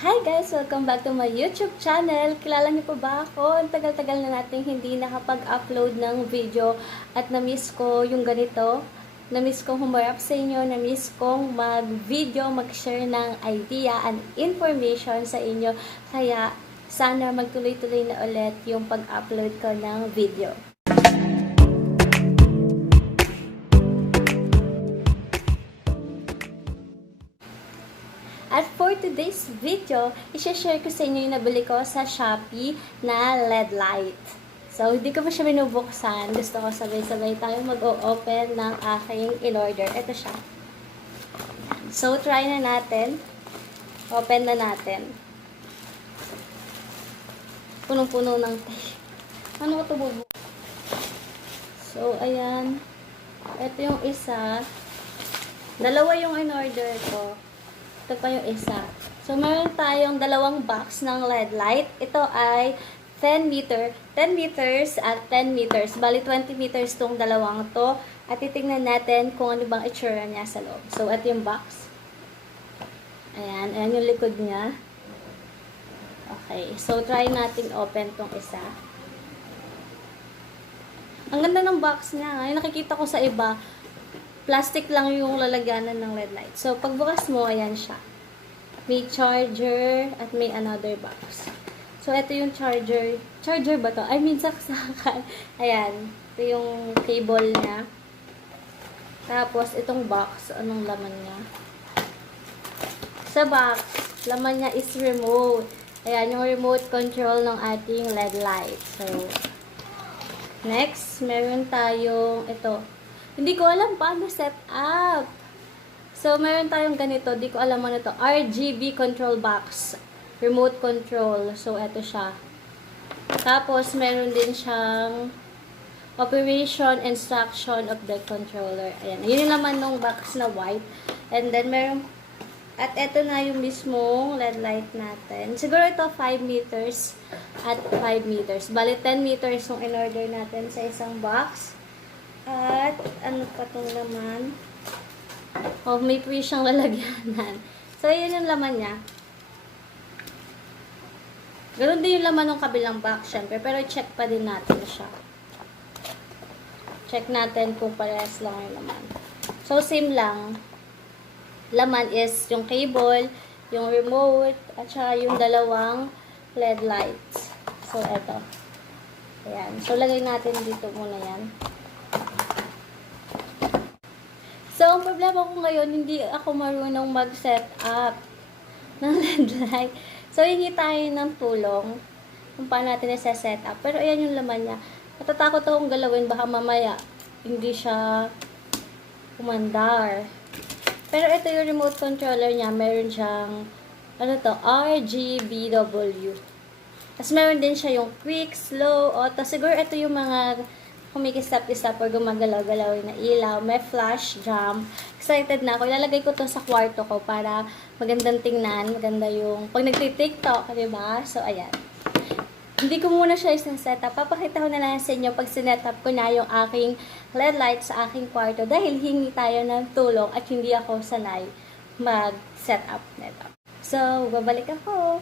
Hi guys! Welcome back to my YouTube channel. Kilala niyo po ba ako? Ang tagal-tagal na natin hindi nakapag-upload ng video at na-miss ko yung ganito. Na-miss kong humarap sa inyo, na-miss kong mag-video, mag-share ng idea and information sa inyo. Kaya sana magtuloy-tuloy na ulit yung pag-upload ko ng video. At for today's video, i-share ko sa inyo yung nabili ko sa Shopee na LED light. So, hindi ko pa siya binubuksan. Gusto ko sabay-sabay tayo mag-o-open ng aking in-order. Ito siya. So, try na natin. Open na natin. Punong-puno ng tape. Ano ko ito bubuksan? So, ayan. Ito yung isa. Dalawa yung in-order ko. Ito pa yung isa. So, meron tayong dalawang box ng LED light. Ito ay 10 meters at 10 meters. Bali, 20 meters tong dalawang to. At titignan natin kung ano bang itsura niya sa loob. So, ito yung box. Ayan. Ayan yung likod niya. Okay. So, try natin open tong isa. Ang ganda ng box niya. Yung nakikita ko sa iba, plastic lang yung lalagyanan ng LED light. So, pagbukas mo, ayan siya. May charger at may another box. So, ito yung charger. Charger ba to? I mean, saksakan. Ayan. Ito yung cable niya. Tapos, itong box. Anong laman niya? Sa box, laman niya is remote. Ayan, yung remote control ng ating LED light. So, next, meron tayong ito. Hindi ko alam paano set up. So, meron tayong ganito. Di ko alam ano to. RGB control box. Remote control. So, eto siya. Tapos, meron din siyang operation instruction of the controller. Ayan. Yun yung laman ng box na white. And then, meron at eto na yung mismong LED light natin. Siguro ito 5 meters at 5 meters. Bali, 10 meters yung in-order natin sa isang box. At, ano pa itong laman? Oh, may free siyang lalagyanan. So, yun yung laman niya. Ganun din yung laman ng kabilang box, syempre. Pero, check pa din natin siya. Check natin kung parehas lang yung laman. So, same lang. Laman is yung cable, yung remote, at saka yung dalawang LED lights. So, eto. Ayan. So, lagay natin dito muna yan. So, ang problema ko ngayon, hindi ako marunong mag-set up ng LED light. So, hingi tayo ng tulong kung paano natin i-set up. Pero, ayan yung laman niya. Natatakot akong galawin, baka mamaya hindi siya umandar. Pero, ito yung remote controller niya. Meron siyang, ano to, RGBW. Tapos, meron din siya yung quick, slow, auto. Siguro, ito yung mga kumikistap-istap or gumagalaw-galaw na ilaw. May flash jump. Excited na ako. Ilalagay ko to sa kwarto ko para magandang tingnan. Maganda yung pag nagti-tiktok, diba? So, ayan. Hindi ko muna siya isa-setup. Papakita ko na lang sa inyo pag sinetup ko na yung aking LED light sa aking kwarto dahil hingi tayo ng tulong at hindi ako sanay mag-setup nito. So, babalik ako.